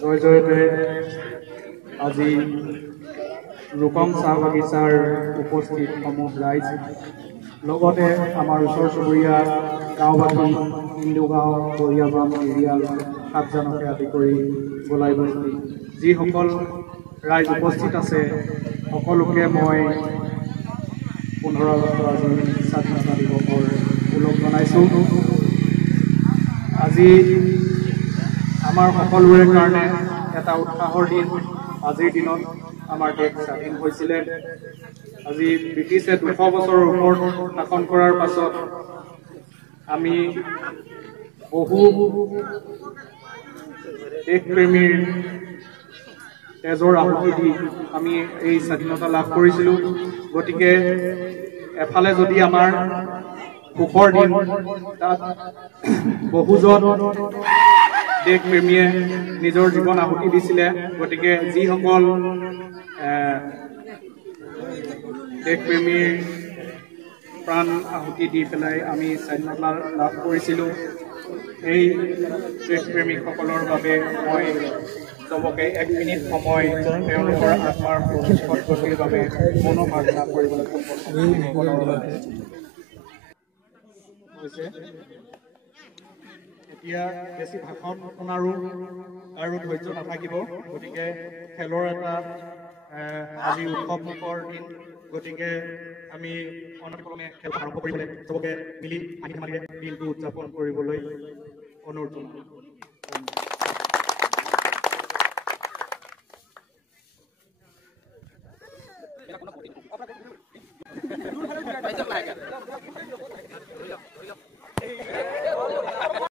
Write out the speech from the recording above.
জয় জয়তে আজি ৰূপম চাহ বাগিচাৰ উপস্থিত সমূহ ৰাইজ লগতে আমাৰ ওচৰ চুবুৰীয়া গাঁওবাসী হিন্দু গাঁও বৰিয়াবাম এৰিয়াল সাতজনকে আদি কৰি গোলাই বস্তি যিসকল ৰাইজ উপস্থিত আছে সকলোকে মই 15 আগষ্ট আজি স্বাধীনতা দিৱসৰ ওলগ জনাইছোঁ। আজি আমাৰ সকলোৰে কাৰণে এটা উৎসাহৰ দিন। আজিৰ দিনত আমাৰ দেশ স্বাধীন হৈছিলে। আজি ব্ৰিটিছে 200 বছৰৰ ওপৰত শাসন কৰাৰ পাছত আমি বহু দেশপ্ৰেমীৰ তেজৰ আহুতি দি আমি এই স্বাধীনতা লাভ কৰিছিলোঁ। গতিকে এফালে যদি আমাৰ সুখৰ দিন, তাত বহুজন দেশপ্ৰেমীয়ে নিজৰ জীৱন আহুতি দিছিলে। গতিকে যিসকল দেশপ্ৰেমীৰ প্ৰাণ আহুতি দি পেলাই আমি স্বাধীনতা লাভ কৰিছিলোঁ, এই দেশপ্ৰেমিকসকলৰ বাবে মই চবকে 1 মিনিট সময় তেওঁলোকৰ আত্মাৰ সদ্গতিৰ বাবে মনোভাৱনা কৰিবলৈ হৈছে। এতিয়া বেছি ভাষণ শুনাৰো আৰু ধৈৰ্য নাথাকিব। গতিকে খেলৰ এটা আজি উৎসৱমুখৰ দিন। গতিকে আমি অনতিপলমে খেল আৰম্ভ কৰিবলৈ চবকে মিলি হাঁহি ধেমালিৰে দিনটো উদযাপন কৰিবলৈ অনুৰোধ জনাওঁ।